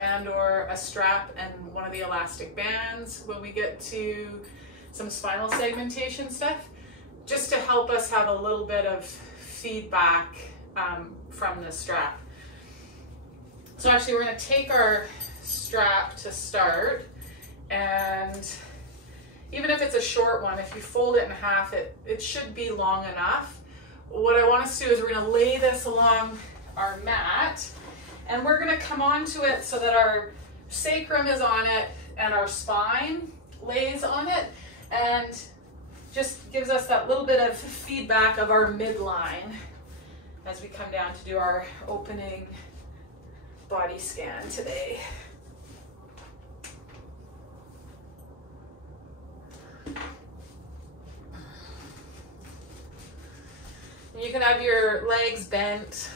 and or a strap and one of the elastic bands when we get to some spinal segmentation stuff, just to help us have a little bit of feedback from the strap. So actually we're going to take our strap to start, and even if it's a short one, if you fold it in half, it should be long enough. What I want us to do is we're going to lay this along our mat, and we're going to come onto it so that our sacrum is on it and our spine lays on it, and just gives us that little bit of feedback of our midline as we come down to do our opening body scan today. You can have your legs bent,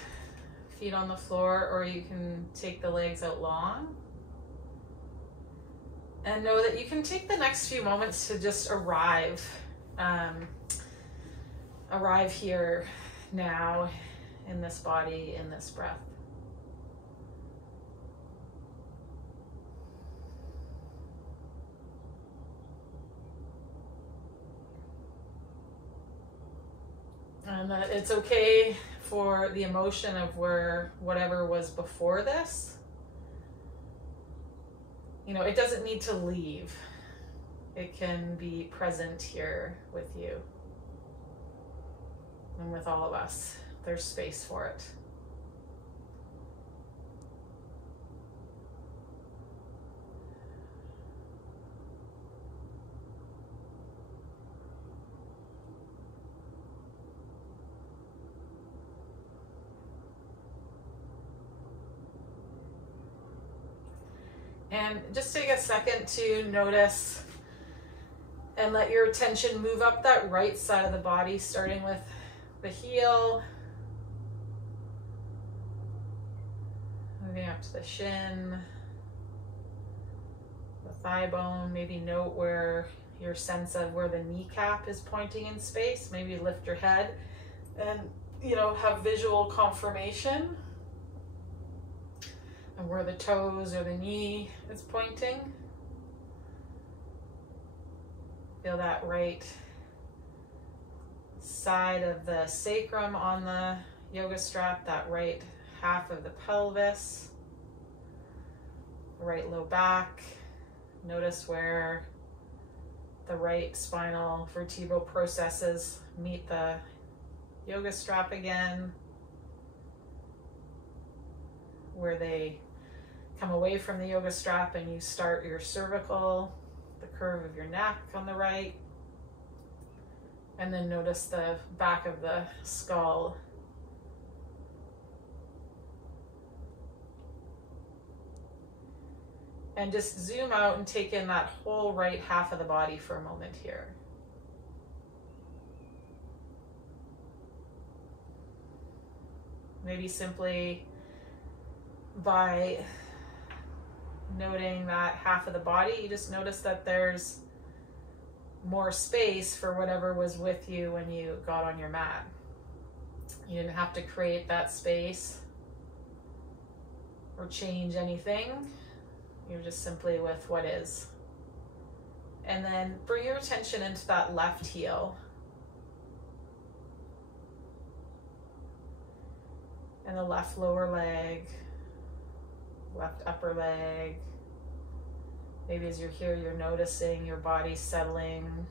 feet on the floor, or you can take the legs out long. And know that you can take the next few moments to just arrive here now in this body, in this breath. And that it's okay for the emotion of whatever was before this. You know, it doesn't need to leave. It can be present here with you and with all of us. There's space for it. And just take a second to notice and let your attention move up that right side of the body, starting with the heel, moving up to the shin, the thigh bone. Maybe note where your sense of where the kneecap is pointing in space. Maybe lift your head and, you know, have visual confirmation and where the toes or the knee is pointing. Feel that right side of the sacrum on the yoga strap, that right half of the pelvis, right low back. Notice where the right spinal vertebral processes meet the yoga strap again, where they come away from the yoga strap and you start your cervical, the curve of your neck on the right, and then notice the back of the skull. And just zoom out and take in that whole right half of the body for a moment here. Maybe simply by noting that half of the body, you just notice that there's more space for whatever was with you when you got on your mat. You didn't have to create that space or change anything. You're just simply with what is. And then bring your attention into that left heel. And the left lower leg, left upper leg. Maybe as you're here, you're noticing your body settling,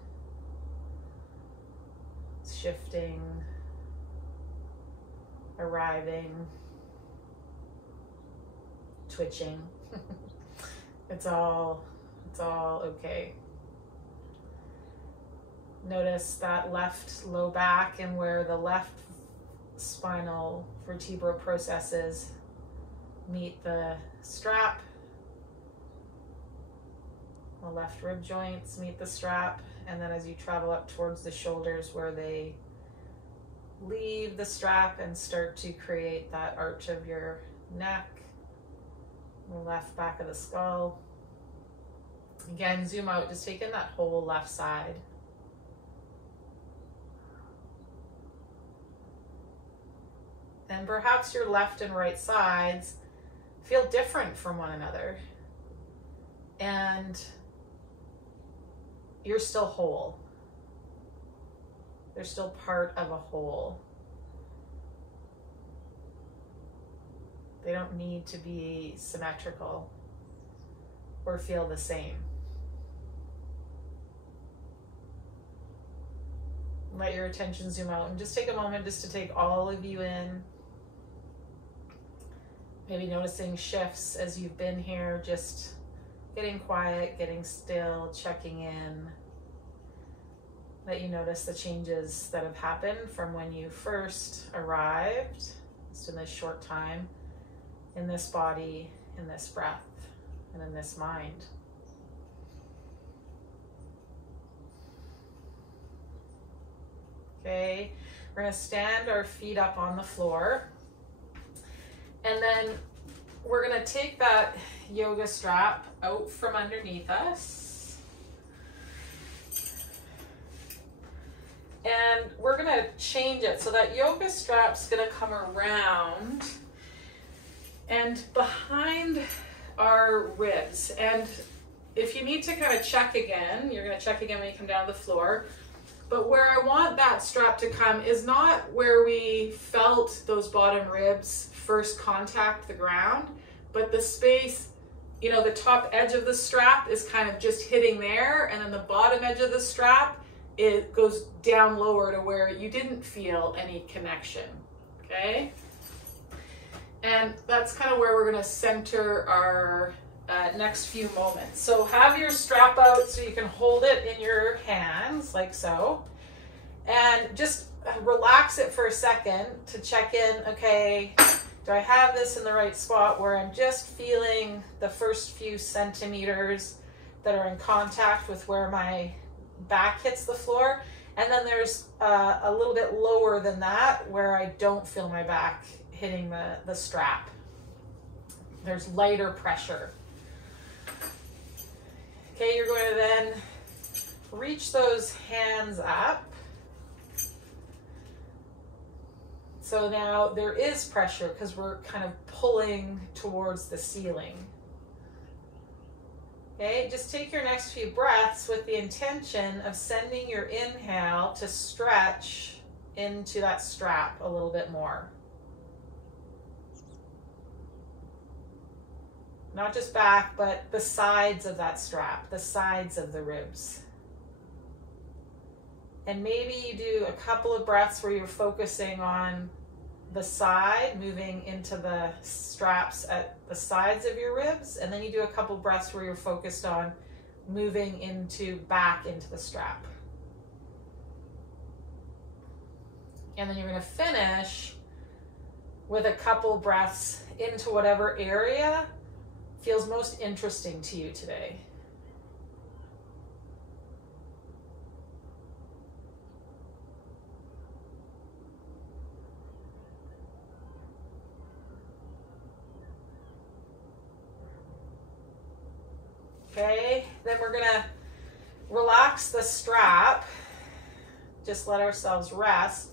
shifting, arriving, twitching. It's all okay. Notice that left low back and where the left spinal vertebral processes meet the strap. The left rib joints meet the strap, and then as you travel up towards the shoulders where they leave the strap and start to create that arch of your neck, the left back of the skull. Again, zoom out, just take in that whole left side. And perhaps your left and right sides feel different from one another. And you're still whole. They're still part of a whole. They don't need to be symmetrical or feel the same. Let your attention zoom out and just take a moment just to take all of you in. Maybe noticing shifts as you've been here, just getting quiet, getting still, checking in. Let you notice the changes that have happened from when you first arrived, just in this short time, in this body, in this breath, and in this mind. Okay, we're going to stand our feet up on the floor, and then we're going to take that yoga strap out from underneath us, and we're going to change it so that yoga strap's going to come around and behind our ribs. And if you need to kind of check again, you're going to check again when you come down to the floor. But where I want that strap to come is not where we felt those bottom ribs first contact the ground, but the space, you know, the top edge of the strap is kind of just hitting there, and then the bottom edge of the strap, it goes down lower to where you didn't feel any connection, okay? And that's kind of where we're gonna center our next few moments. So have your strap out so you can hold it in your hands like so, and just relax it for a second to check in. Okay, do I have this in the right spot where I'm just feeling the first few centimeters that are in contact with where my back hits the floor, and then there's a little bit lower than that where I don't feel my back hitting the strap. There's lighter pressure. Okay, you're going to then reach those hands up. So now there is pressure because we're kind of pulling towards the ceiling. Okay, just take your next few breaths with the intention of sending your inhale to stretch into that strap a little bit more. Not just back, but the sides of that strap, the sides of the ribs. And maybe you do a couple of breaths where you're focusing on the side, moving into the straps at the sides of your ribs, and then you do a couple of breaths where you're focused on moving back into the strap. And then you're going to finish with a couple breaths into whatever area feels most interesting to you today. Okay, then we're gonna relax the strap, just let ourselves rest,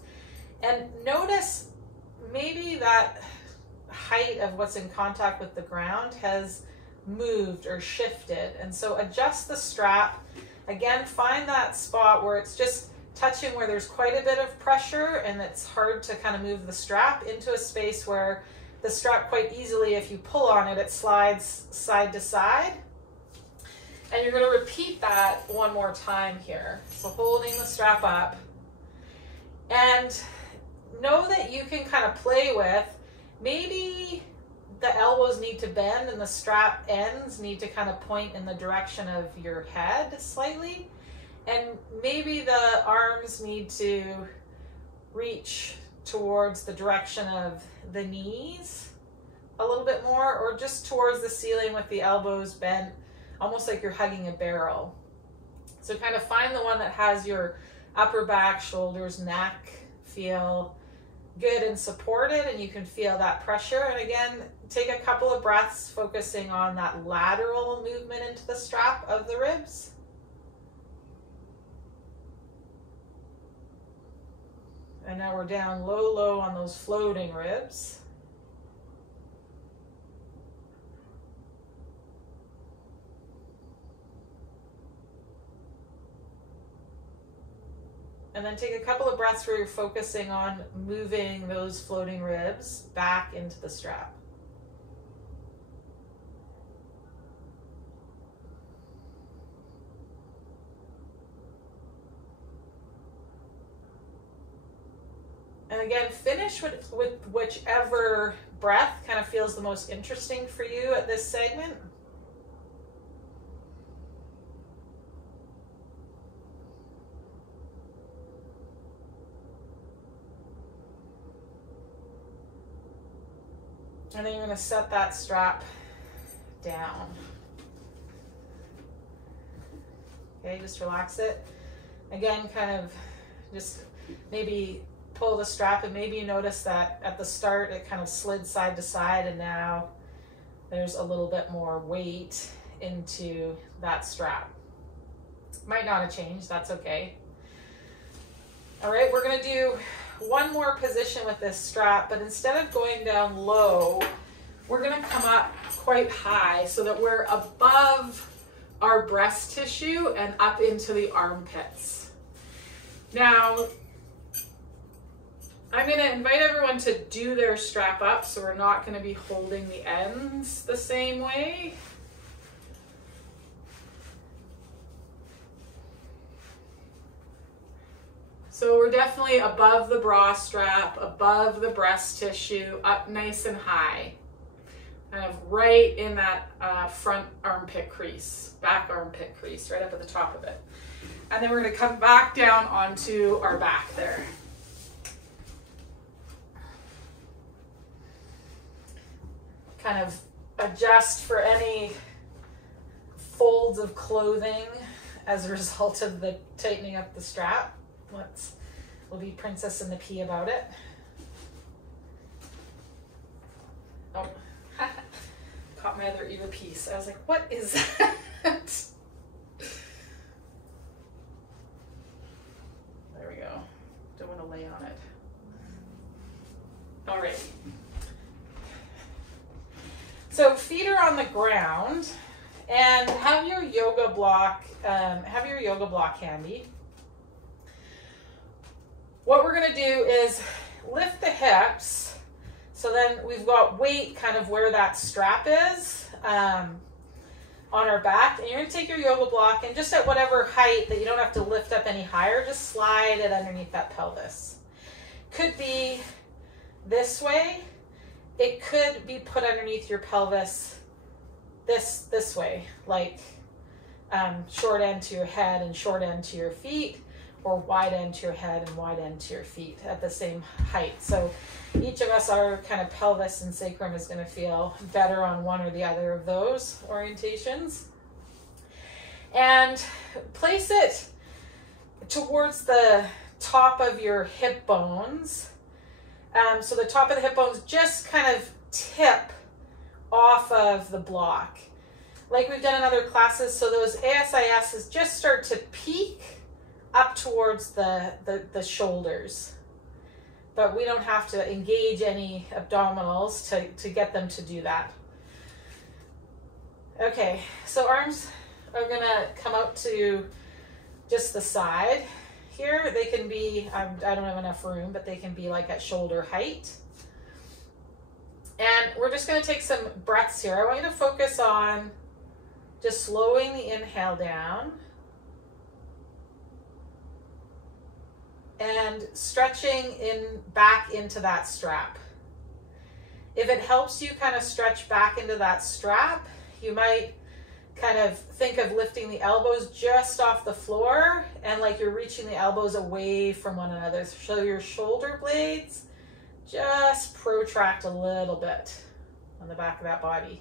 and notice maybe that height of what's in contact with the ground has moved or shifted, and so adjust the strap. Again, find that spot where it's just touching where there's quite a bit of pressure and it's hard to kind of move the strap into a space where the strap quite easily, if you pull on it, it slides side to side. And you're going to repeat that one more time here. So holding the strap up, and know that you can kind of play with, maybe the elbows need to bend and the strap ends need to kind of point in the direction of your head slightly, and maybe the arms need to reach towards the direction of the knees a little bit more, or just towards the ceiling with the elbows bent, almost like you're hugging a barrel. So kind of find the one that has your upper back, shoulders, neck feel good and supported, and you can feel that pressure. And again, take a couple of breaths focusing on that lateral movement into the strap of the ribs. And now we're down low, low on those floating ribs. And then take a couple of breaths where you're focusing on moving those floating ribs back into the strap. And again, finish with whichever breath kind of feels the most interesting for you at this segment. And then you're going to set that strap down. Okay, just relax it. Again, kind of just maybe pull the strap, and maybe you notice that at the start it kind of slid side to side, and now there's a little bit more weight into that strap. Might not have changed, that's okay. All right, we're going to do one more position with this strap, but instead of going down low, we're going to come up quite high so that we're above our breast tissue and up into the armpits. Now, I'm going to invite everyone to do their strap up, so we're not going to be holding the ends the same way. So we're definitely above the bra strap, above the breast tissue, up nice and high. Kind of right in that front armpit crease, back armpit crease, right up at the top of it. And then we're going to come back down onto our back there. Kind of adjust for any folds of clothing as a result of the tightening up the strap. We'll be Princess and the Pea about it. Oh, caught my other earpiece. I was like, what is that? There we go. Don't want to lay on it. All right. So feet are on the ground, and have your yoga block handy. What we're going to do is lift the hips, so then we've got weight kind of where that strap is on our back. And you're going to take your yoga block, and just at whatever height that you don't have to lift up any higher, just slide it underneath that pelvis. Could be this way. It could be put underneath your pelvis this way, like short end to your head and short end to your feet, or wide end to your head and wide end to your feet at the same height. So each of us, our kind of pelvis and sacrum is going to feel better on one or the other of those orientations. And place it towards the top of your hip bones. So the top of the hip bones just kind of tip off of the block, like we've done in other classes. So those ASISs just start to peak up towards the shoulders, but we don't have to engage any abdominals to get them to do that. Okay, so arms are gonna come out to just the side here. They can be, I don't have enough room, but they can be like at shoulder height. And we're just going to take some breaths here. I want you to focus on just slowing the inhale down and stretching back into that strap. If it helps you kind of stretch back into that strap, you might kind of think of lifting the elbows just off the floor, and like you're reaching the elbows away from one another. So your shoulder blades just protract a little bit on the back of that body.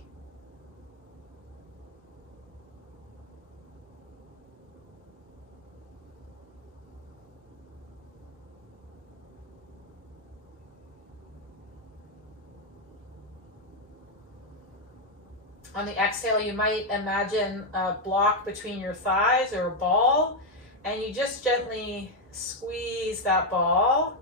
On the exhale, you might imagine a block between your thighs or a ball, and you just gently squeeze that ball.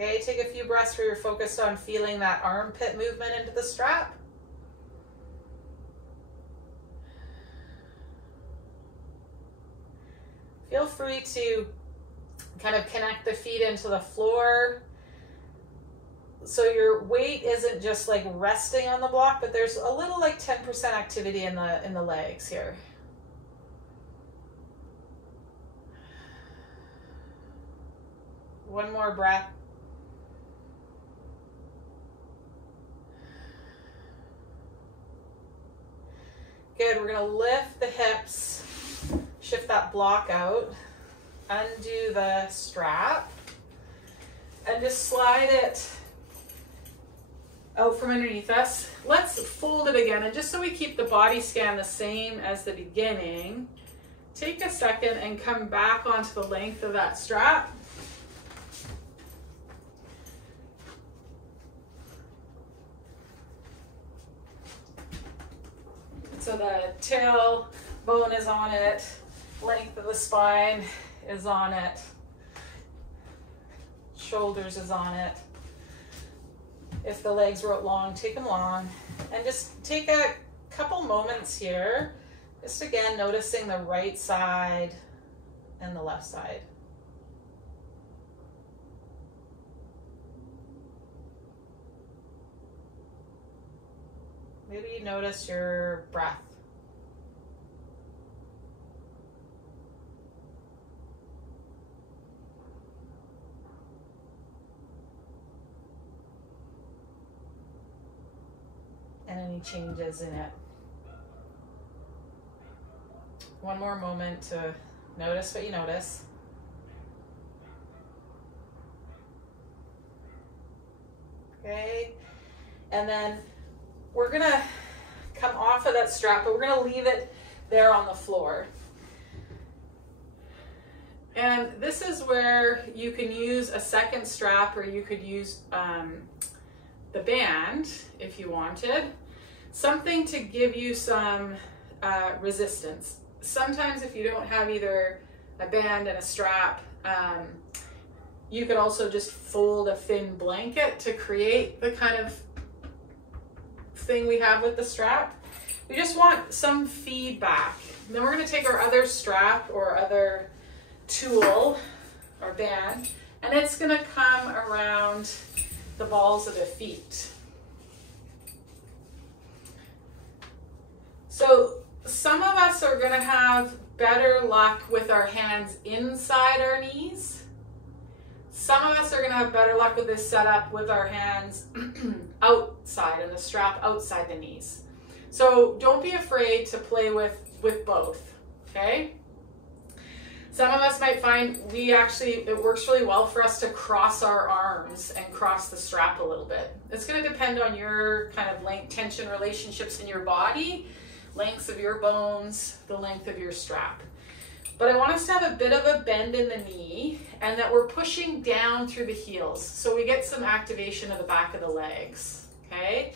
Okay, take a few breaths where you're focused on feeling that armpit movement into the strap. Feel free to kind of connect the feet into the floor so your weight isn't just like resting on the block, but there's a little like 10% activity in the legs here. One more breath. Good, we're gonna lift the hips, shift that block out, undo the strap, and just slide it out from underneath us. Let's fold it again, and just so we keep the body scan the same as the beginning, take a second and come back onto the length of that strap. So the tailbone is on it, length of the spine is on it, shoulders is on it. If the legs were long, take them long. And just take a couple moments here, just again noticing the right side and the left side. Maybe notice your breath. And any changes in it. One more moment to notice what you notice. Okay, and then we're gonna come off of that strap, but we're gonna leave it there on the floor. And this is where you can use a second strap, or you could use the band if you wanted. Something to give you some resistance. Sometimes if you don't have either a band and a strap, you could also just fold a thin blanket to create the kind of thing we have with the strap. We just want some feedback. And then we're going to take our other strap or other tool or band, and it's going to come around the balls of the feet. So some of us are going to have better luck with our hands inside our knees. Some of us are going to have better luck with this setup with our hands outside and the strap outside the knees. So don't be afraid to play with both, okay? Some of us might find it works really well for us to cross our arms and cross the strap a little bit. It's going to depend on your kind of length tension relationships in your body, lengths of your bones, the length of your strap. But I want us to have a bit of a bend in the knee and that we're pushing down through the heels. So we get some activation of the back of the legs, okay?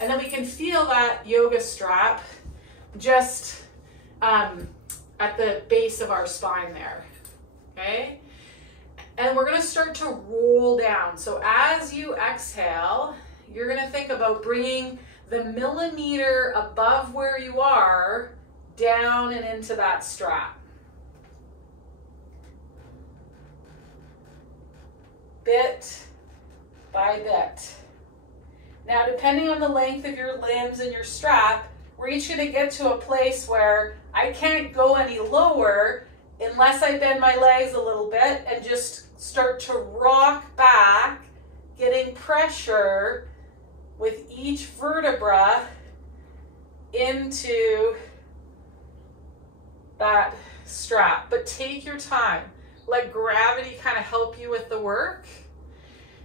And then we can feel that yoga strap just at the base of our spine there, okay? And we're gonna start to roll down. So as you exhale, you're gonna think about bringing the millimeter above where you are down and into that strap. Bit by bit. Now, depending on the length of your limbs and your strap, we're each going to get to a place where I can't go any lower unless I bend my legs a little bit and just start to rock back, getting pressure with each vertebra into that strap. But take your time. Let gravity kind of help you with the work.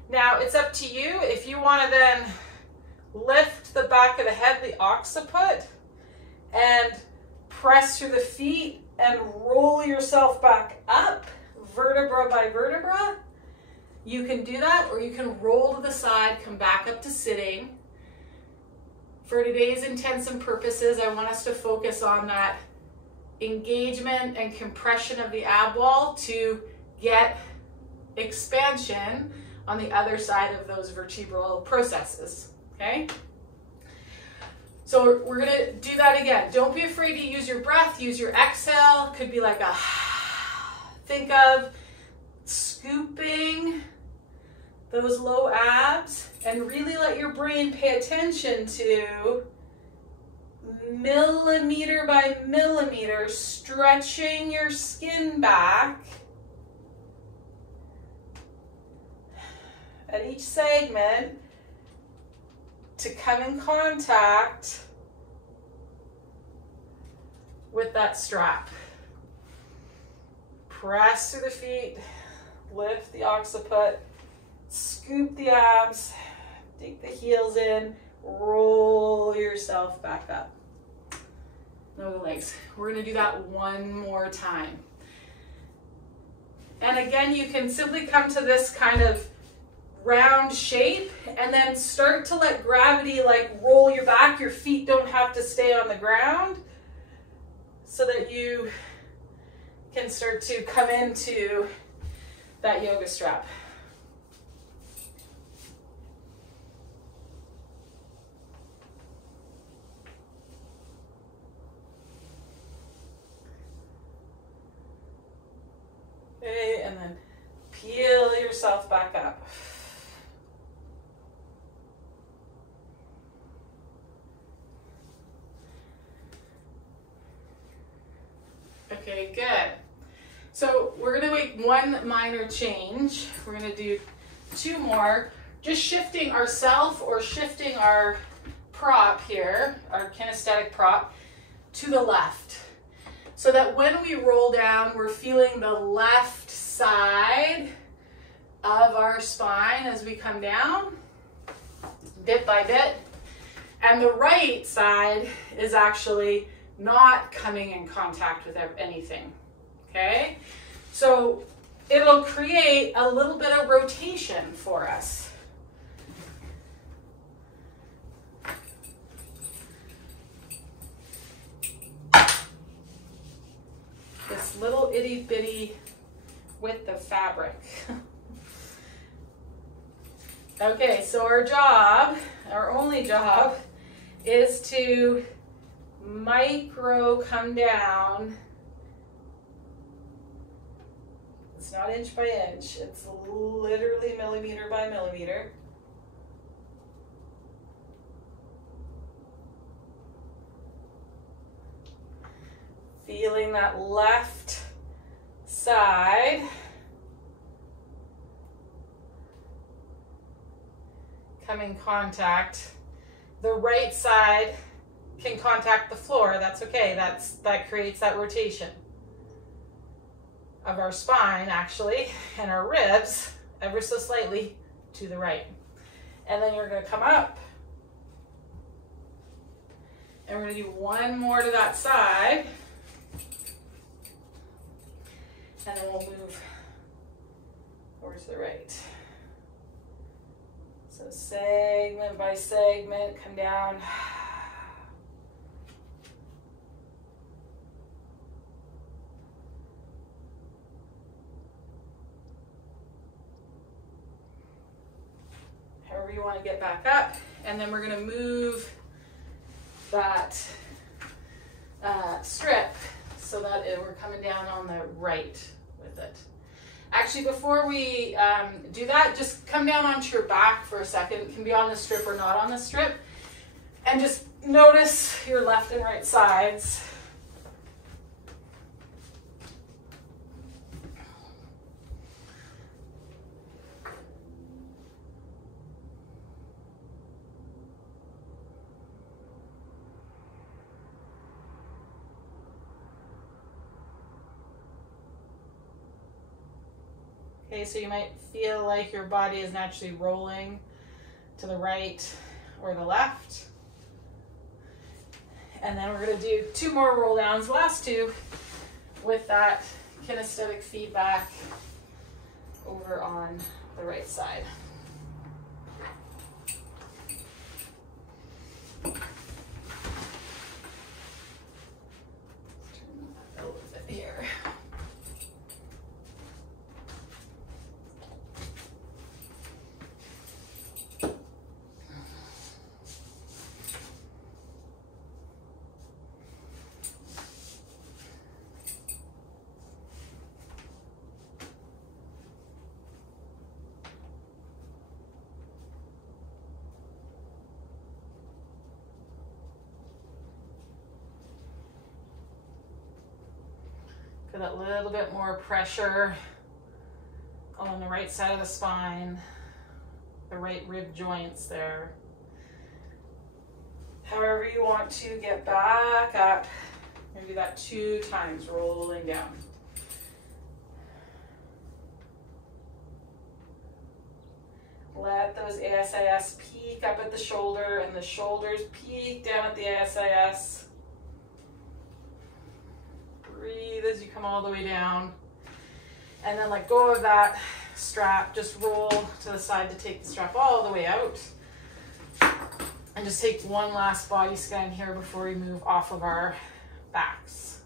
Now it's up to you if you want to then lift the back of the head, the occiput, and press through the feet and roll yourself back up, vertebra by vertebra. You can do that, or you can roll to the side, come back up to sitting. For today's intents and purposes, I want us to focus on that engagement and compression of the ab wall to get expansion on the other side of those vertebral processes, okay? So we're gonna do that again. Don't be afraid to use your breath, use your exhale. Could be like a, think of scooping those low abs and really let your brain pay attention to millimeter by millimeter, stretching your skin back at each segment to come in contact with that strap. Press through the feet, lift the occiput, scoop the abs, dig the heels in, roll yourself back up. No the legs. We're gonna do that one more time. And again, you can simply come to this kind of round shape and then start to let gravity like roll your back. Your feet don't have to stay on the ground so that you can start to come into that yoga strap. Okay, and then peel yourself back up. Okay, good. So we're gonna make one minor change. We're gonna do two more, just shifting ourself or shifting our prop here, our kinesthetic prop, to the left. So that when we roll down, we're feeling the left side of our spine as we come down, bit by bit. And the right side is actually not coming in contact with anything, okay? So it'll create a little bit of rotation for us. This little itty bitty width of fabric. Okay, so our job, our only job, is to micro come down. It's not inch by inch, it's literally millimeter by millimeter. Feeling that left side come in contact. The right side can contact the floor. That's okay. That creates that rotation of our spine actually, and our ribs ever so slightly to the right. And then you're going to come up and we're going to do one more to that side. And then we'll move over to the right. So segment by segment, come down. However you want to get back up. And then we're going to move that strip so that we're coming down on the right with it. Actually, before we do that, just come down onto your back for a second. It can be on the strip or not on the strip. And just notice your left and right sides. Okay, so you might feel like your body is naturally rolling to the right or the left. And then we're going to do two more roll downs, last two, with that kinesthetic feedback over on the right side. Turn that a little bit here. Feel that little bit more pressure along the right side of the spine, the right rib joints there. However you want to get back up. Maybe that 2 times, rolling down. Let those ASIS peak up at the shoulder and the shoulders peak down at the ASIS. Breathe as you come all the way down. And then let go of that strap. Just roll to the side to take the strap all the way out. And just take one last body scan here before we move off of our backs.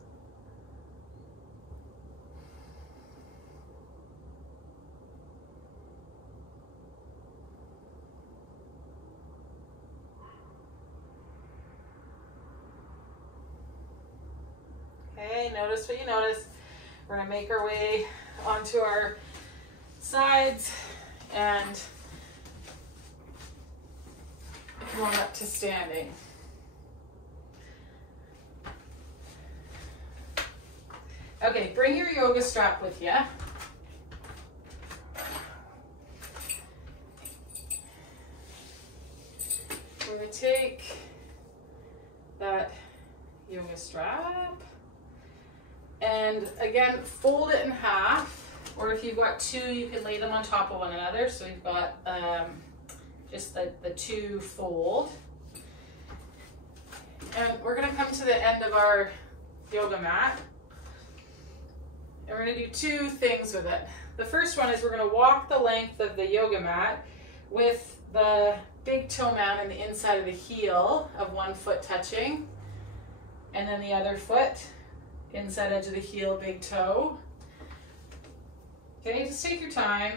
Okay, notice what you notice. We're gonna make our way onto our sides and come on up to standing. Okay, bring your yoga strap with you. We're going to take that yoga strap and again, fold it in half, or if you've got 2, you can lay them on top of one another. So you've got just the 2 fold. And we're going to come to the end of our yoga mat. And we're going to do 2 things with it. The first one is we're going to walk the length of the yoga mat with the big toe mound and the inside of the heel of one foot touching, and then the other foot, inside edge of the heel, big toe. Okay, just take your time.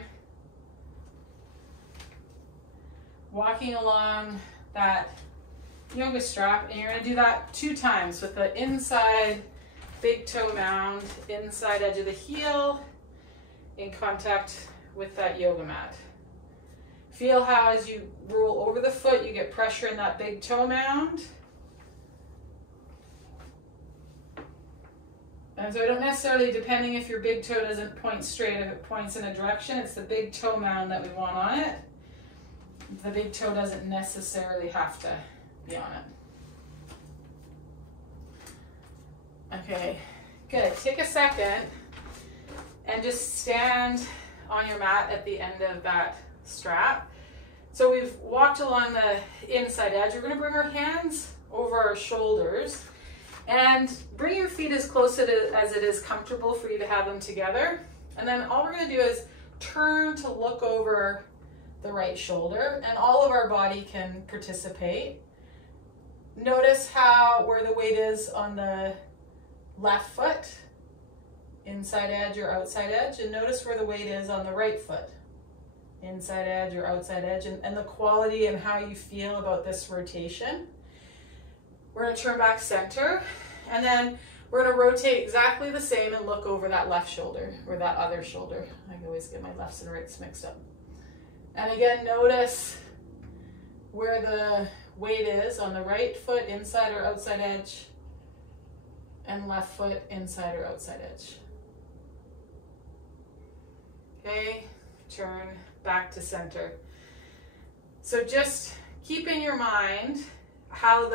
Walking along that yoga strap, and you're going to do that 2 times with the inside big toe mound, inside edge of the heel in contact with that yoga mat. Feel how as you roll over the foot, you get pressure in that big toe mound. And so I don't necessarily, depending if your big toe doesn't point straight, if it points in a direction, it's the big toe mound that we want on it. The big toe doesn't necessarily have to be on it. Okay, good. Take a second and just stand on your mat at the end of that strap. So we've walked along the inside edge. We're going to bring our hands over our shoulders and bring your feet as close as it is comfortable for you to have them together. And then all we're going to do is turn to look over the right shoulder, and all of our body can participate. Notice where the weight is on the left foot, inside edge or outside edge, and notice where the weight is on the right foot, inside edge or outside edge, and the quality and how you feel about this rotation. We're going to turn back center, and then we're going to rotate exactly the same and look over that left shoulder or that other shoulder. I always get my lefts and rights mixed up. And again, notice where the weight is on the right foot, inside or outside edge, and left foot, inside or outside edge. Okay, turn back to center. So just keep in your mind how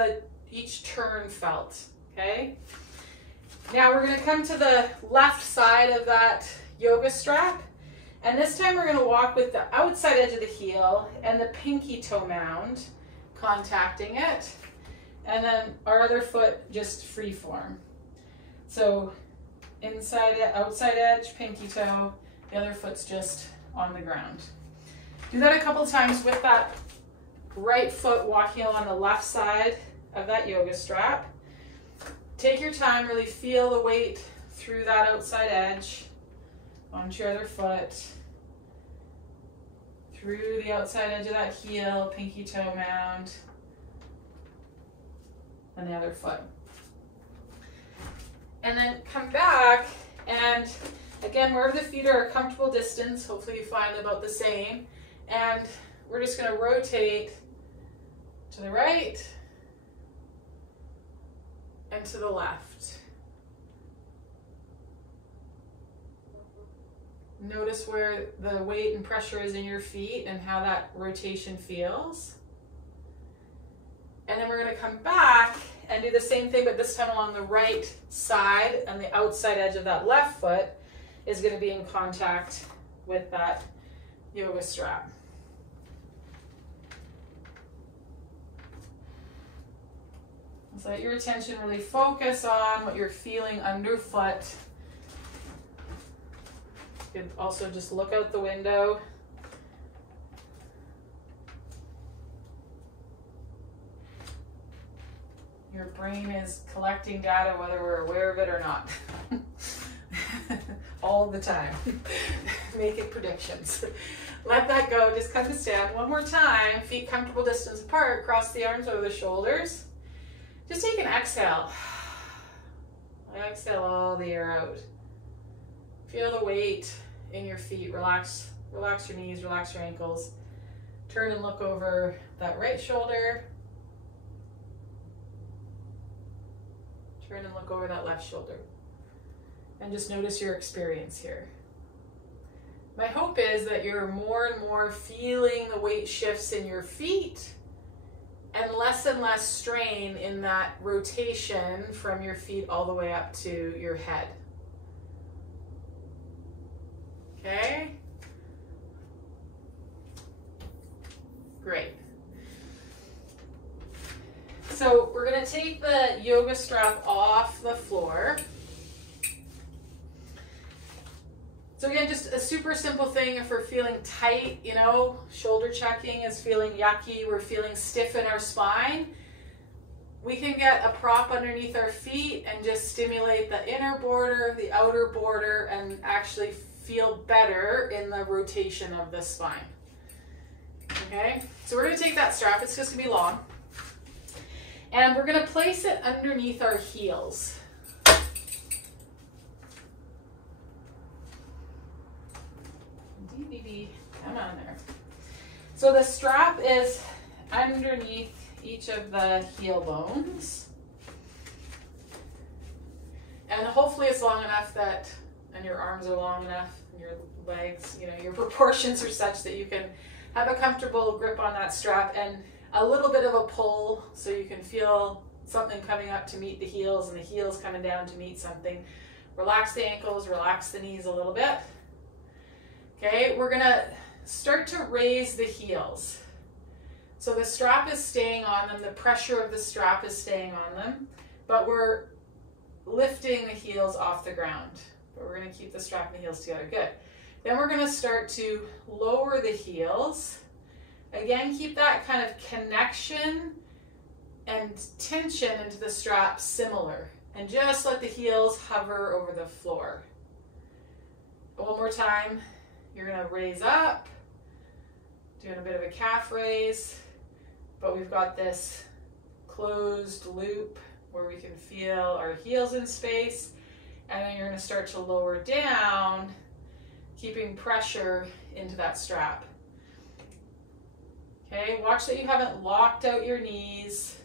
each turn felt, okay? Now we're gonna come to the left side of that yoga strap, and this time we're gonna walk with the outside edge of the heel and the pinky toe mound contacting it, and then our other foot just free form. So outside edge, pinky toe, the other foot's just on the ground. Do that a couple times with that right foot walking along the left side of that yoga strap. Take your time, really feel the weight through that outside edge, onto your other foot, through the outside edge of that heel, pinky toe mound, and the other foot. And then come back, and again, wherever the feet are a comfortable distance, hopefully you find about the same, and we're just going to rotate to the right and to the left. Notice where the weight and pressure is in your feet and how that rotation feels. And then we're going to come back and do the same thing, but this time along the right side, and the outside edge of that left foot is going to be in contact with that yoga strap. So let your attention really focus on what you're feeling underfoot. You could also just look out the window. Your brain is collecting data whether we're aware of it or not. All the time. Making predictions. Let that go. Just come to stand. One more time. Feet comfortable distance apart. Cross the arms over the shoulders. Just take an exhale. Exhale all the air out. Feel the weight in your feet. Relax your knees, relax your ankles. Turn and look over that right shoulder. Turn and look over that left shoulder. And just notice your experience here. My hope is that you're more and more feeling the weight shifts in your feet and less strain in that rotation from your feet all the way up to your head. Okay? Great. So we're going to take the yoga strap off the floor. So again, just a super simple thing. If we're feeling tight, you know, shoulder checking is feeling yucky, we're feeling stiff in our spine, we can get a prop underneath our feet and just stimulate the inner border, the outer border, and actually feel better in the rotation of the spine. Okay, so we're going to take that strap, it's just going to be long, and we're going to place it underneath our heels. Come on there. So the strap is underneath each of the heel bones. And hopefully it's long enough that, and your arms are long enough, and your legs, you know, your proportions are such that you can have a comfortable grip on that strap and a little bit of a pull so you can feel something coming up to meet the heels and the heels coming down to meet something. Relax the ankles, relax the knees a little bit. Okay, we're gonna start to raise the heels. So the strap is staying on them, the pressure of the strap is staying on them, but we're lifting the heels off the ground. But we're gonna keep the strap and the heels together, good. Then we're gonna start to lower the heels. Again, keep that kind of connection and tension into the strap similar, and just let the heels hover over the floor. One more time. You're going to raise up, doing a bit of a calf raise, but we've got this closed loop where we can feel our heels in space, and then you're going to start to lower down, keeping pressure into that strap. Okay, watch that you haven't locked out your knees.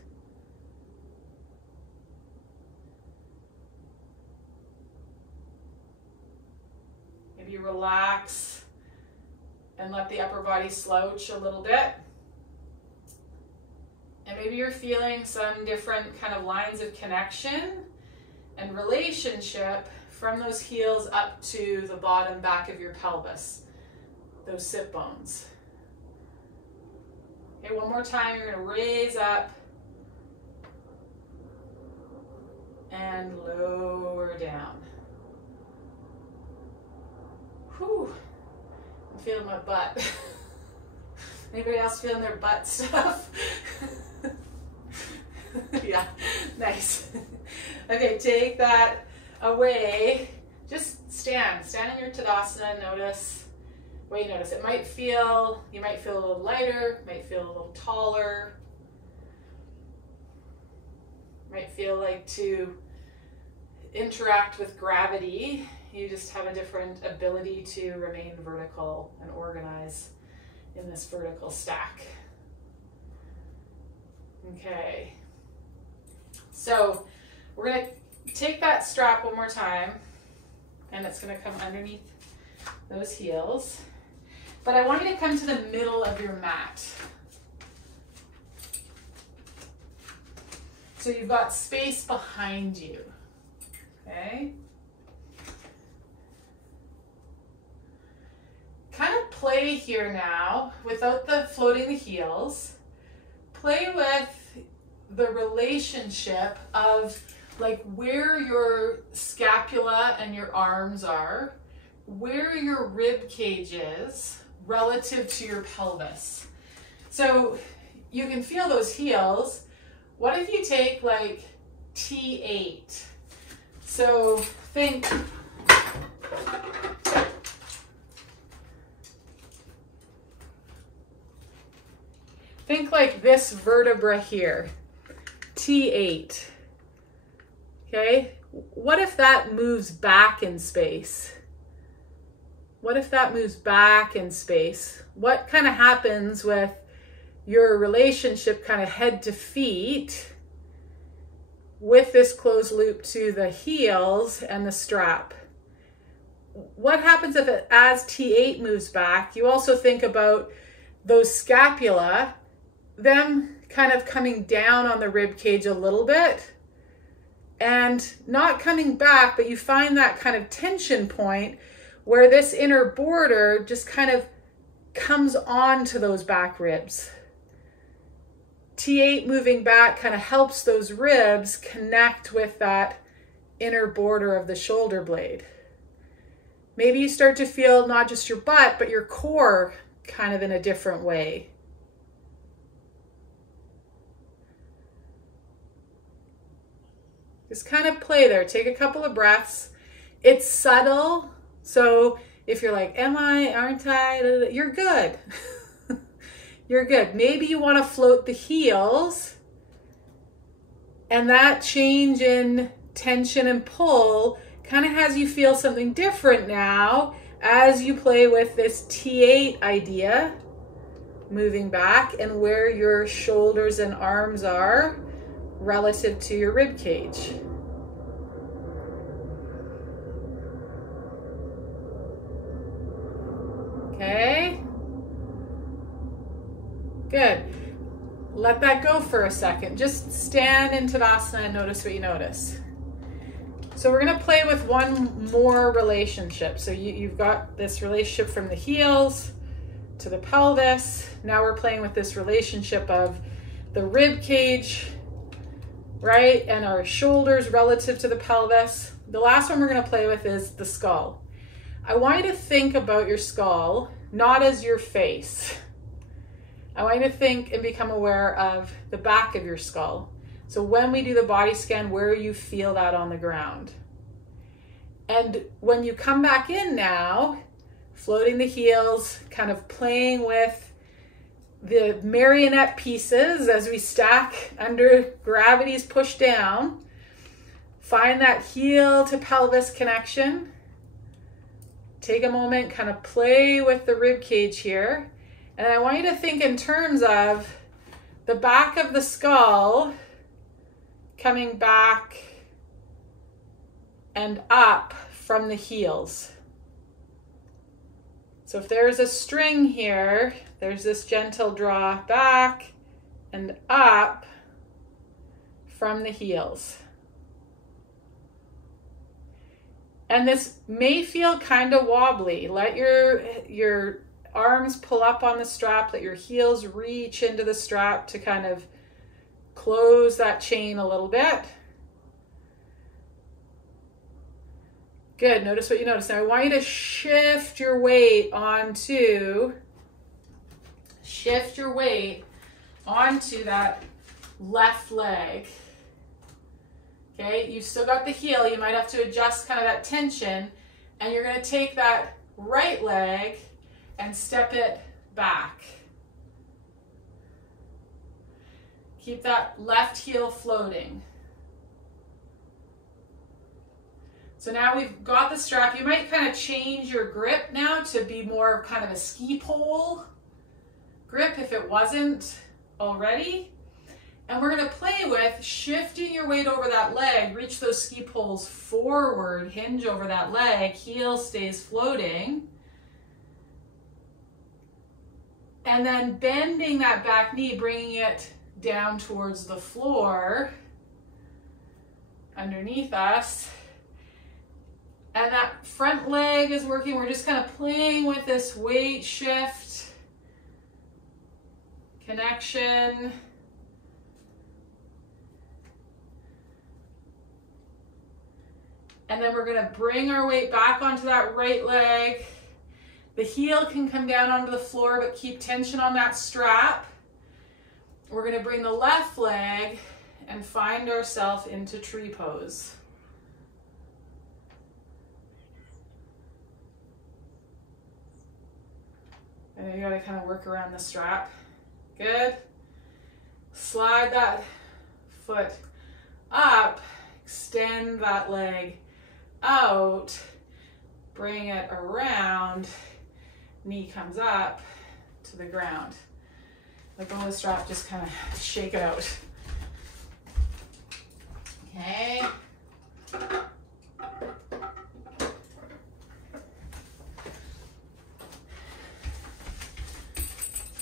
Maybe relax and let the upper body slouch a little bit. And maybe you're feeling some different kind of lines of connection and relationship from those heels up to the bottom back of your pelvis, those sit bones. Okay, one more time, you're going to raise up and lower down. Whew. I'm feeling my butt. Anybody else feeling their butt stuff? Yeah, nice. Okay, take that away. Just stand in your Tadasana. Notice what you notice. It might feel, you might feel a little lighter, might feel a little taller. Might feel like to interact with gravity, you just have a different ability to remain vertical and organize in this vertical stack. Okay. So we're going to take that strap one more time, and it's going to come underneath those heels. But I want you to come to the middle of your mat. So you've got space behind you, okay? Kind of play here now without the floating the heels. Play with the relationship of like where your scapula and your arms are, where your rib cage is relative to your pelvis. So you can feel those heels. What if you take like T8? So think like this vertebra here, T8. Okay, what if that moves back in space? What if that moves back in space? What kind of happens with your relationship kind of head to feet with this closed loop to the heels and the strap? What happens if it, as T8 moves back, you also think about those scapula, them kind of coming down on the rib cage a little bit and not coming back, but you find that kind of tension point where this inner border just kind of comes onto those back ribs. T8 moving back kind of helps those ribs connect with that inner border of the shoulder blade. Maybe you start to feel not just your butt, but your core kind of in a different way. Just kind of play there. Take a couple of breaths. It's subtle. So if you're like, am I, aren't I? You're good. You're good. Maybe you want to float the heels, and that change in tension and pull kind of has you feel something different now as you play with this T8 idea, moving back and where your shoulders and arms are relative to your rib cage. Okay. Good. Let that go for a second. Just stand in Tadasana and notice what you notice. So we're going to play with one more relationship. So you've got this relationship from the heels to the pelvis. Now we're playing with this relationship of the rib cage, right? And our shoulders relative to the pelvis. The last one we're going to play with is the skull. I want you to think about your skull, not as your face. I want you to think and become aware of the back of your skull. So when we do the body scan, where you feel that on the ground. And when you come back in now, floating the heels, kind of playing with the marionette pieces as we stack under gravity's push down, find that heel to pelvis connection. Take a moment, kind of play with the rib cage here. And I want you to think in terms of the back of the skull coming back and up from the heels. So if there's a string here, there's this gentle draw back and up from the heels. And this may feel kind of wobbly. Let your arms pull up on the strap, let your heels reach into the strap to kind of close that chain a little bit. Good, notice what you notice. Now I want you to shift your weight onto that left leg. Okay, you've still got the heel. You might have to adjust kind of that tension, and you're going to take that right leg and step it back. Keep that left heel floating. So now we've got the strap. You might kind of change your grip now to be more kind of a ski pole grip if it wasn't already. And we're going to play with shifting your weight over that leg. Reach those ski poles forward, hinge over that leg, heel stays floating. And then bending that back knee, bringing it down towards the floor underneath us. And that front leg is working. We're just kind of playing with this weight shift, connection. And then we're going to bring our weight back onto that right leg. The heel can come down onto the floor, but keep tension on that strap. We're going to bring the left leg and find ourselves into tree pose. And then you got to kind of work around the strap. Good. Slide that foot up, extend that leg out, bring it around, knee comes up to the ground. Let go of the strap, just kind of shake it out. Okay.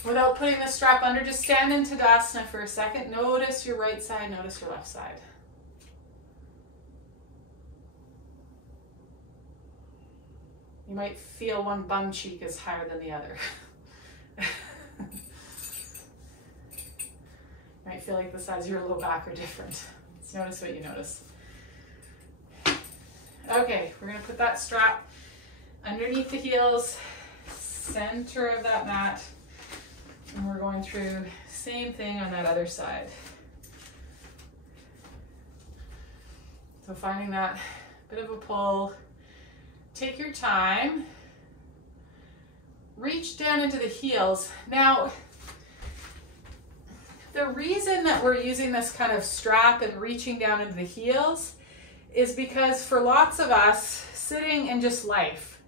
Without putting the strap under, just stand in Tadasana for a second. Notice your right side, notice your left side. You might feel one bum cheek is higher than the other. You might feel like the sides of your low back are different. Let's notice what you notice. Okay, we're going to put that strap underneath the heels, center of that mat, and we're going through same thing on that other side. So finding that bit of a pull. Take your time, reach down into the heels. Now, the reason that we're using this kind of strap and reaching down into the heels is because for lots of us, sitting in just life,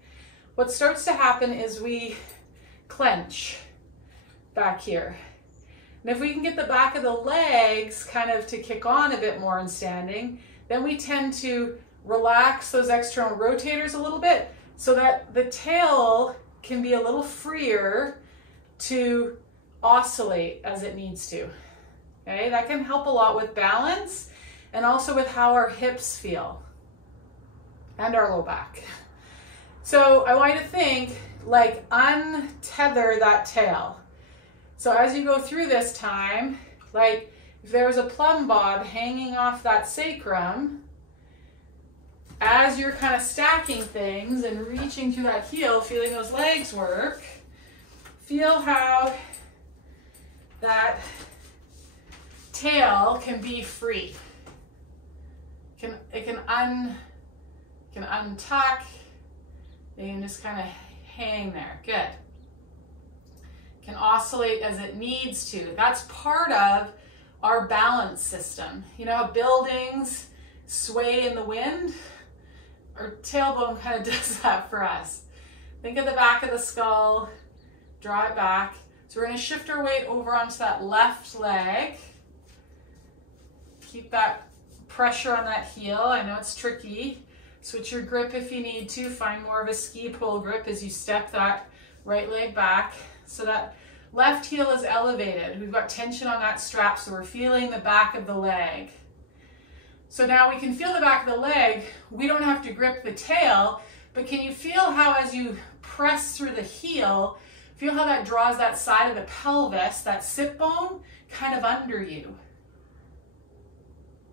what starts to happen is we clench back here. And if we can get the back of the legs kind of to kick on a bit more in standing, then we tend to relax those external rotators a little bit so that the tail can be a little freer to oscillate as it needs to. Okay, that can help a lot with balance and also with how our hips feel and our low back. So I want you to think, like, untether that tail. So as you go through this time, like if there's a plumb bob hanging off that sacrum, as you're kind of stacking things and reaching through that heel, feeling those legs work, feel how that tail can be free. It can untuck, it can just kind of hang there. Good. Can oscillate as it needs to. That's part of our balance system. You know how buildings sway in the wind? Our tailbone kind of does that for us. Think of the back of the skull, draw it back. So we're going to shift our weight over onto that left leg. Keep that pressure on that heel. I know it's tricky. Switch your grip if you need to. Find more of a ski pole grip as you step that right leg back. So that left heel is elevated. We've got tension on that strap, so we're feeling the back of the leg. So now we can feel the back of the leg. We don't have to grip the tail, but can you feel how as you press through the heel, feel how that draws that side of the pelvis, that sit bone, kind of under you.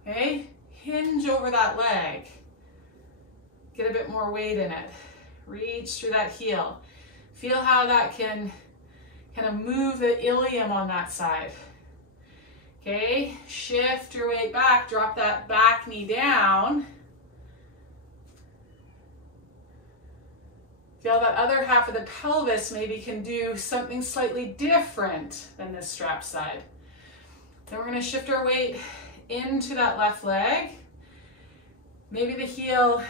Okay? Hinge over that leg. Get a bit more weight in it. Reach through that heel. Feel how that can kind of move the ilium on that side. Okay, shift your weight back, drop that back knee down. Feel that other half of the pelvis maybe can do something slightly different than this strap side. Then we're going to shift our weight into that left leg. Maybe the heel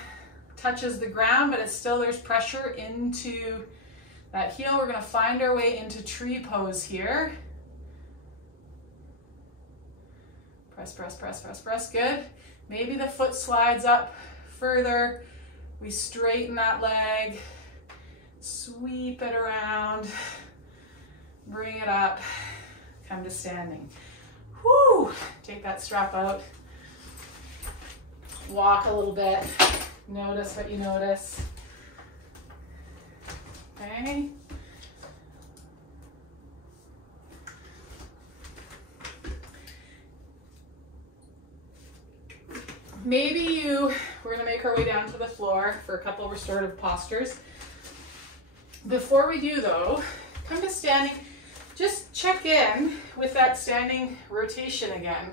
touches the ground, but it's still, there's pressure into that heel. We're going to find our way into tree pose here. Press, press, press, press, press. Good. Maybe the foot slides up further. We straighten that leg, sweep it around, Bring it up, come to standing. Whoo! Take that strap out. Walk a little bit. Notice what you notice. Okay. We're gonna make our way down to the floor for a couple restorative postures. Before we do though, come to standing. Just check in with that standing rotation again.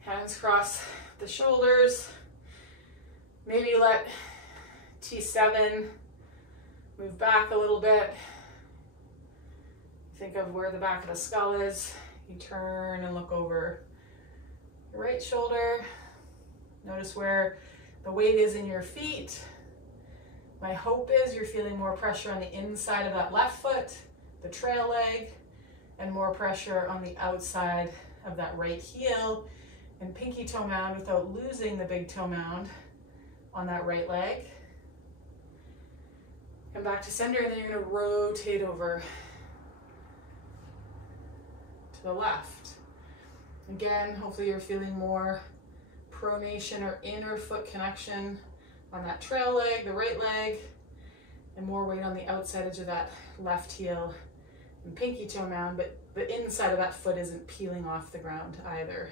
Hands cross the shoulders. Maybe let T7 move back a little bit. Think of where the back of the skull is. You turn and look over your right shoulder. Notice where the weight is in your feet. My hope is you're feeling more pressure on the inside of that left foot, the trail leg, and more pressure on the outside of that right heel, and pinky toe mound without losing the big toe mound on that right leg. Come back to center, and then you're going to rotate over to the left. Again, hopefully you're feeling more pronation or inner foot connection on that trail leg, the right leg, and more weight on the outside edge of that left heel and pinky toe mound, but the inside of that foot isn't peeling off the ground either.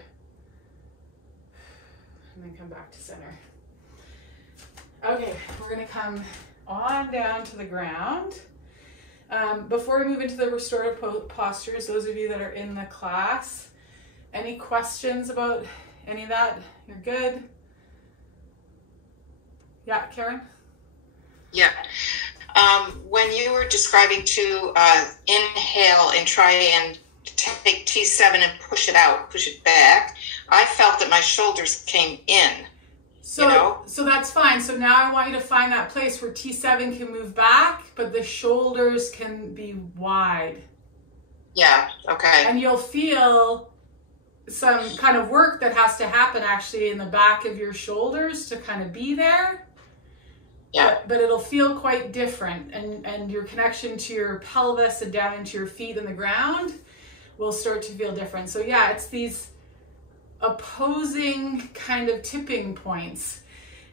And then come back to center. Okay, we're gonna come on down to the ground. Before we move into the restorative postures, those of you that are in the class, any questions about any of that? You're good? Yeah, Karen? Yeah. When you were describing to inhale and try and take T7 and push it out, push it back, I felt that my shoulders came in. So that's fine. So now I want you to find that place where T7 can move back, but the shoulders can be wide. Yeah, okay. And you'll feel some kind of work that has to happen actually in the back of your shoulders to kind of be there. Yeah. But it'll feel quite different, and your connection to your pelvis and down into your feet and the ground will start to feel different. So yeah, it's these opposing kind of tipping points.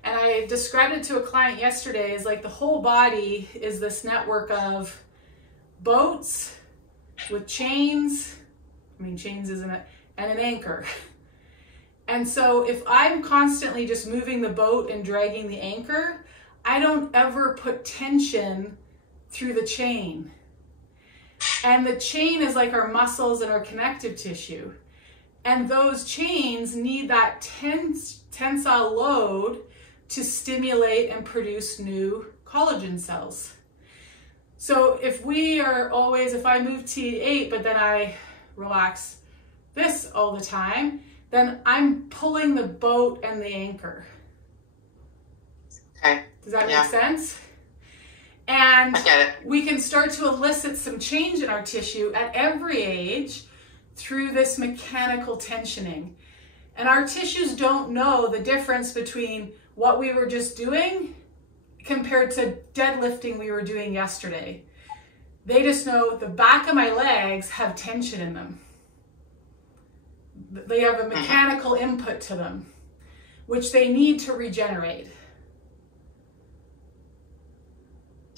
And I described it to a client yesterday as like the whole body is this network of boats with chains. I mean, chains isn't it? And an anchor. And so if I'm constantly just moving the boat and dragging the anchor, I don't ever put tension through the chain. And the chain is like our muscles and our connective tissue. And those chains need that tensile load to stimulate and produce new collagen cells. So if I move T8, but then I relax this all the time, then I'm pulling the boat and the anchor. Okay. Does that make sense? And I get it. We can start to elicit some change in our tissue at every age through this mechanical tensioning. And our tissues don't know the difference between what we were just doing compared to deadlifting we were doing yesterday. They just know the back of my legs have tension in them. They have a mechanical input to them, which they need to regenerate.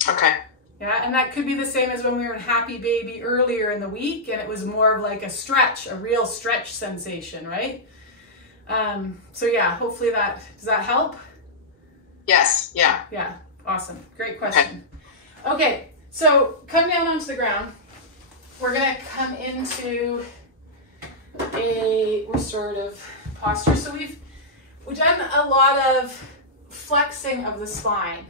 Okay. Yeah, and that could be the same as when we were in Happy Baby earlier in the week, and it was more of like a real stretch sensation, right? So yeah, hopefully does that help? Yes, yeah. Yeah, awesome. Great question. Okay, so come down onto the ground. We're gonna come into a restorative posture. So we've done a lot of flexing of the spine.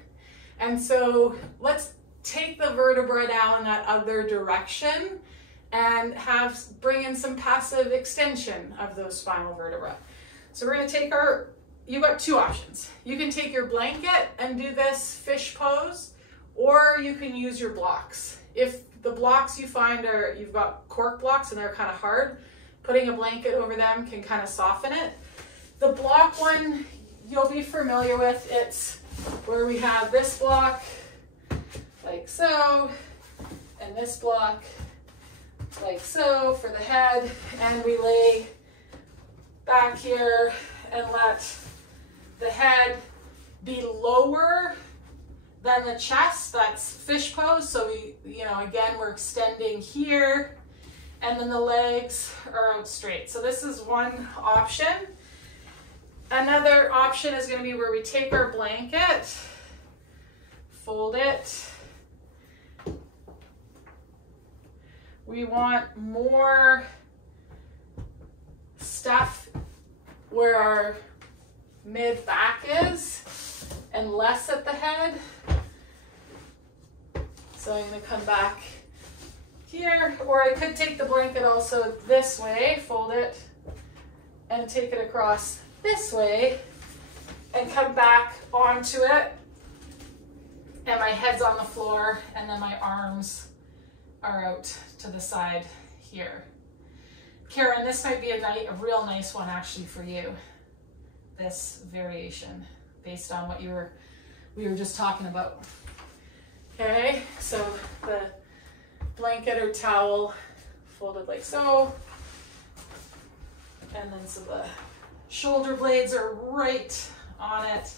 And so let's take the vertebra down that other direction and bring in some passive extension of those spinal vertebrae. So we're going to take you've got two options. You can take your blanket and do this fish pose, or you can use your blocks. If the blocks you find you've got cork blocks and they're kind of hard, putting a blanket over them can kind of soften it. The block one you'll be familiar with. It's where we have this block like so, and this block like so for the head, and we lay back here and let the head be lower than the chest. That's fish pose. So we, again, we're extending here, and then the legs are out straight. So this is one option. Another option is going to be where we take our blanket, fold it. We want more stuff where our mid back is and less at the head. So I'm going to come back here, or I could take the blanket also this way, fold it, and take it across this way and come back onto it. And my head's on the floor, and then my arms are out to the side here. Karen, this might be a real nice one actually for you, this variation, based on what we were just talking about. Okay, so the blanket or towel folded like so, and then so the shoulder blades are right on it,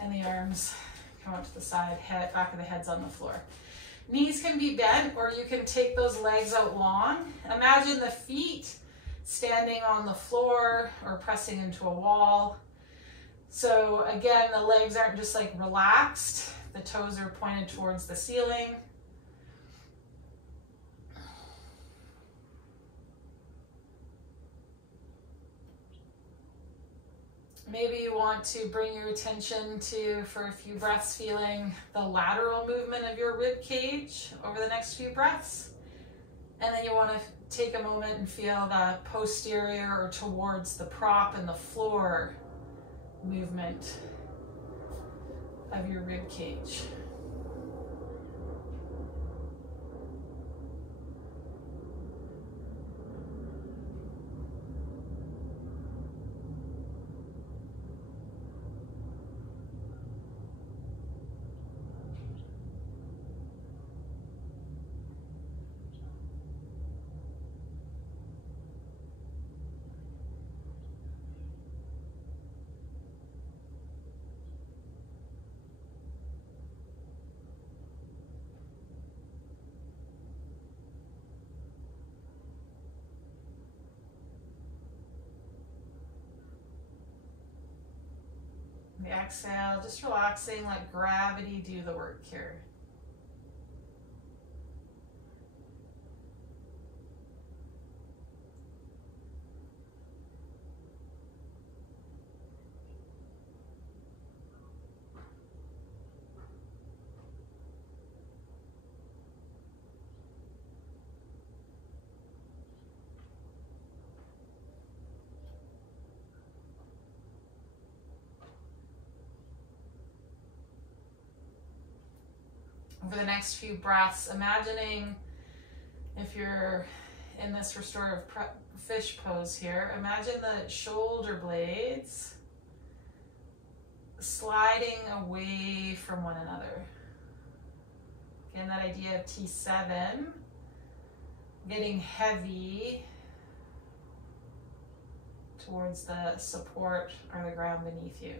and the arms come out to the side, back of the head's on the floor. Knees can be bent, or you can take those legs out long. Imagine the feet standing on the floor or pressing into a wall. So again, the legs aren't just like relaxed. The toes are pointed towards the ceiling. Maybe you want to bring your attention to, for a few breaths, feeling the lateral movement of your rib cage over the next few breaths. And then you want to take a moment and feel the posterior or towards the prop and the floor movement of your rib cage. The exhale, just relaxing, let gravity do the work here. For the next few breaths, imagining, if you're in this restorative fish pose here, imagine the shoulder blades sliding away from one another. Again, that idea of T7, getting heavy towards the support or the ground beneath you.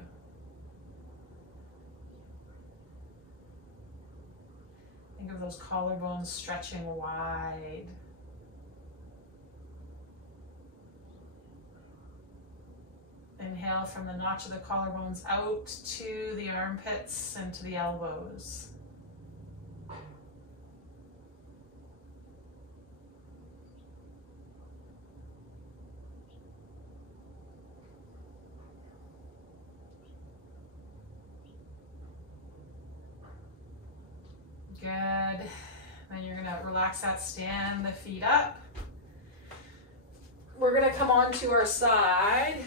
Think of those collarbones stretching wide. Inhale from the notch of the collarbones out to the armpits and to the elbows. Good. Then you're gonna relax that, stand the feet up. We're gonna come onto our side.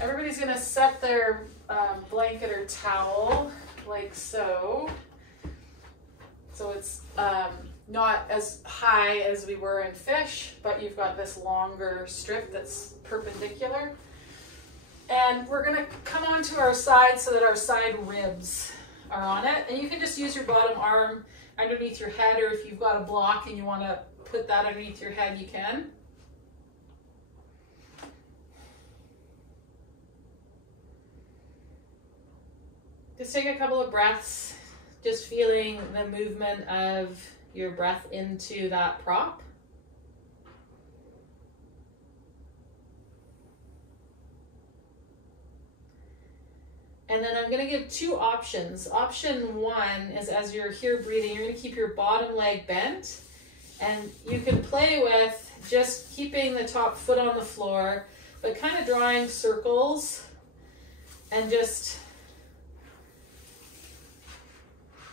Everybody's gonna set their blanket or towel like so. So it's not as high as we were in fish, but you've got this longer strip that's perpendicular. And we're gonna come onto our side so that our side ribs are on it. And you can just use your bottom arm underneath your head, or if you've got a block and you wanna put that underneath your head, you can. Just take a couple of breaths, just feeling the movement of your breath into that prop. And then I'm going to give two options. Option one is, as you're here breathing, you're going to keep your bottom leg bent. And you can play with just keeping the top foot on the floor, but kind of drawing circles and just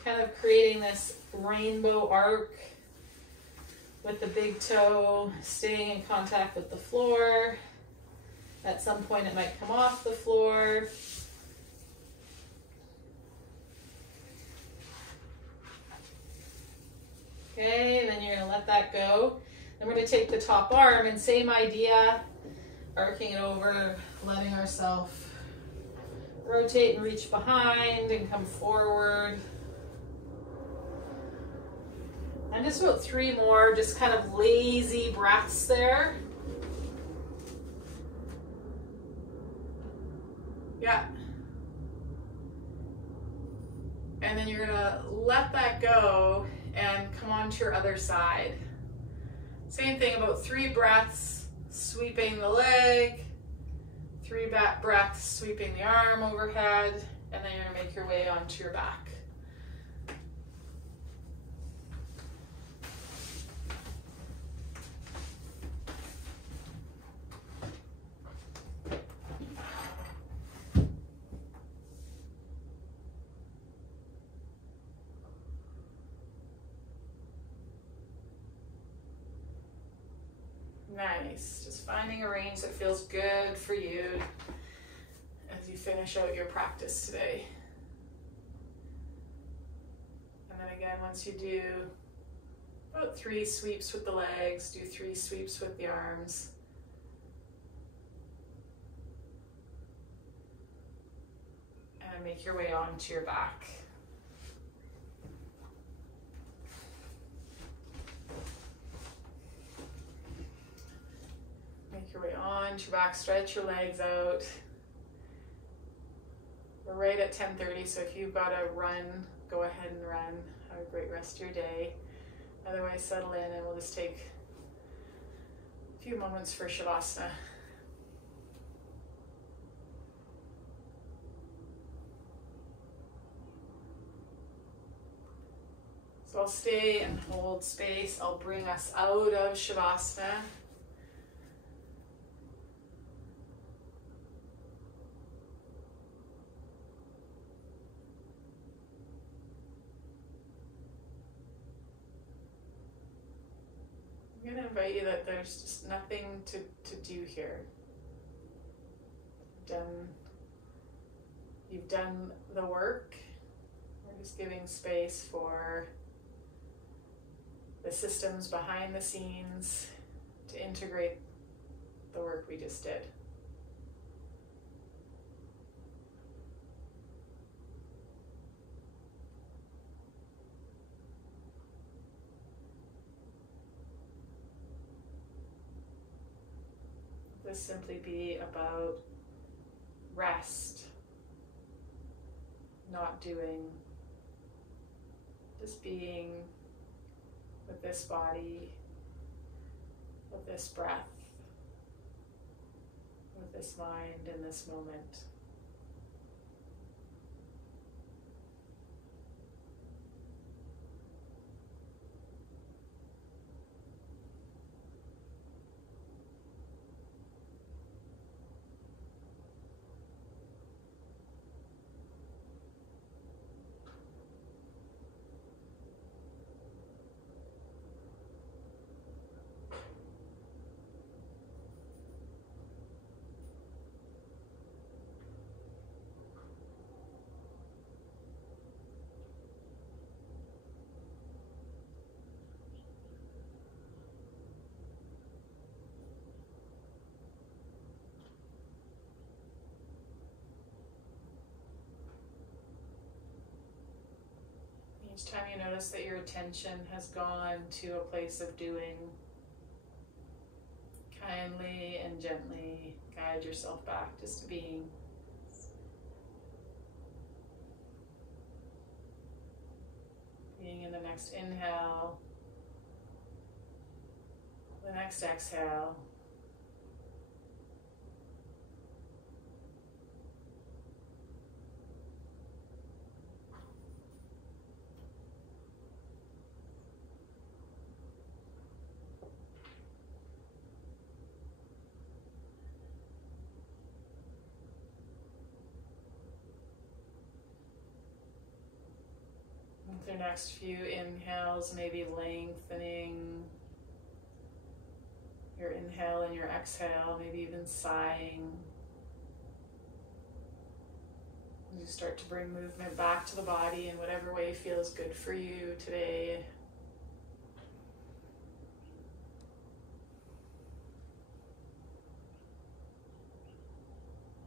kind of creating this rainbow arc with the big toe staying in contact with the floor. At some point it might come off the floor. Okay, and then you're going to let that go. Then we're going to take the top arm and same idea, arcing it over, letting ourselves rotate and reach behind and come forward. And just about 3 more, just kind of lazy breaths there. Yeah. And then you're gonna let that go and come on to your other side. Same thing, about 3 breaths, sweeping the leg, 3 breaths, sweeping the arm overhead, and then you're gonna make your way onto your back. Nice. Just finding a range that feels good for you as you finish out your practice today. And then again, once you do about 3 sweeps with the legs, do 3 sweeps with the arms. And then make your way onto your back. Make your way on to your back, stretch your legs out. We're right at 10:30, so if you've got to run, go ahead and run. Have a great rest of your day. Otherwise, settle in and we'll just take a few moments for Shavasana. So I'll stay and hold space. I'll bring us out of Shavasana. I'm going to invite you that there's just nothing to do here. You've done the work. We're just giving space for the systems behind the scenes to integrate the work we just did. This simply be about rest, not doing, just being with this body, with this breath, with this mind in this moment. Each time you notice that your attention has gone to a place of doing, kindly and gently guide yourself back just to being. Being in the next inhale, the next exhale. With your next few inhales, maybe lengthening your inhale and your exhale, maybe even sighing. As you start to bring movement back to the body in whatever way feels good for you today.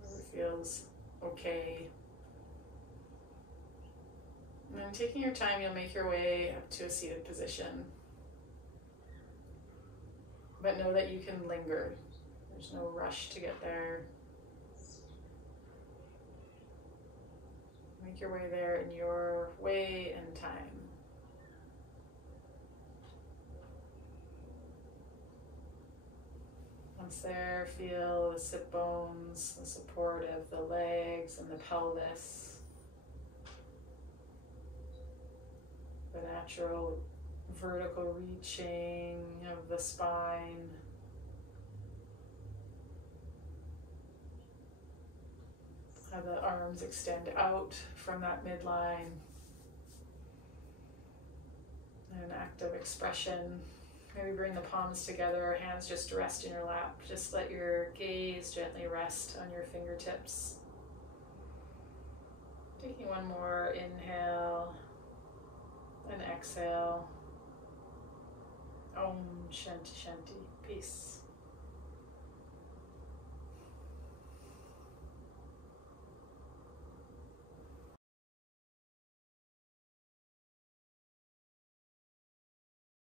Whatever feels okay. And then taking your time, you'll make your way up to a seated position. But know that you can linger. There's no rush to get there. Make your way there in your way and time. Once there, feel the sit bones, the support of the legs and the pelvis. The natural vertical reaching of the spine. How the arms extend out from that midline. An act of expression. Maybe bring the palms together, hands just rest in your lap. Just let your gaze gently rest on your fingertips. Taking one more inhale. And exhale. Om Shanti Shanti. Peace.